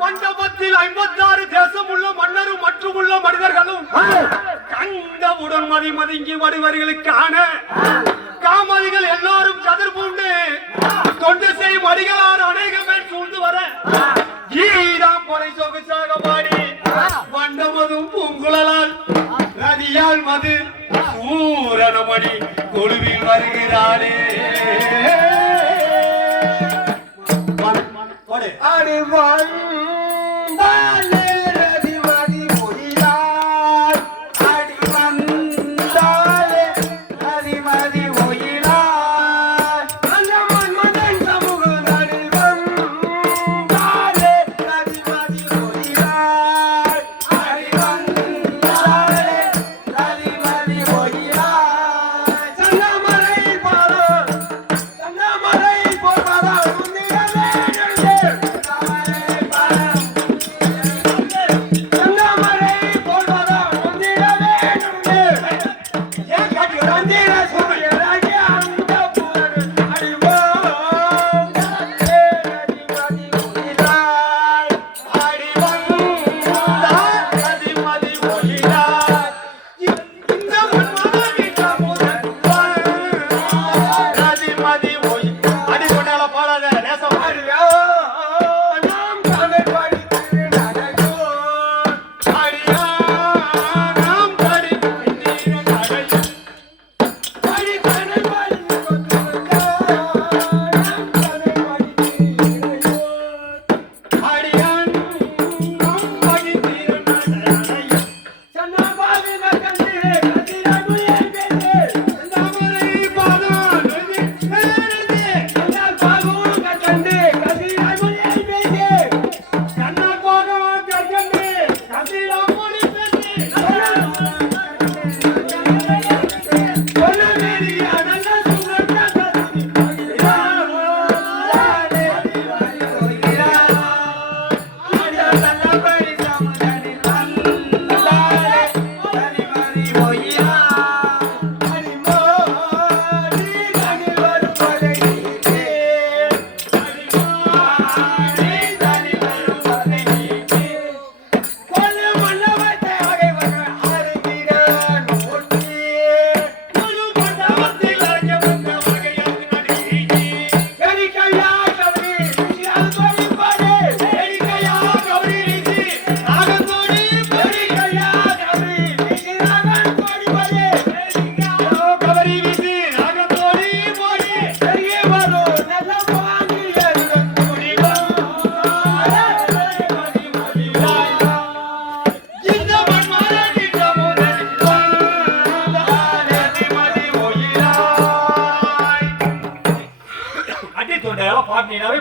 மண்டபத்தில் 56 தேசம் உள்ள மன்னரும் மற்றும் உள்ள மனிதர்களும் கண்டவுடன் மதிமதிங்கி வருவர்களுக்கான காமதிகள் எல்லாரும் கதிர் பூண்டு தொண்டு செய்யும் அடிகளார் அநேகம் பேர் சூழ்ந்து வர கீதாம் பொறை சொகுசாக பாடி மண்டமதும் பூங்குழலால் நதியால் மது பூரணமணி கொழுவில் வருகிறாளே அடிவாள்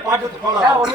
பாட்டு பாட்டு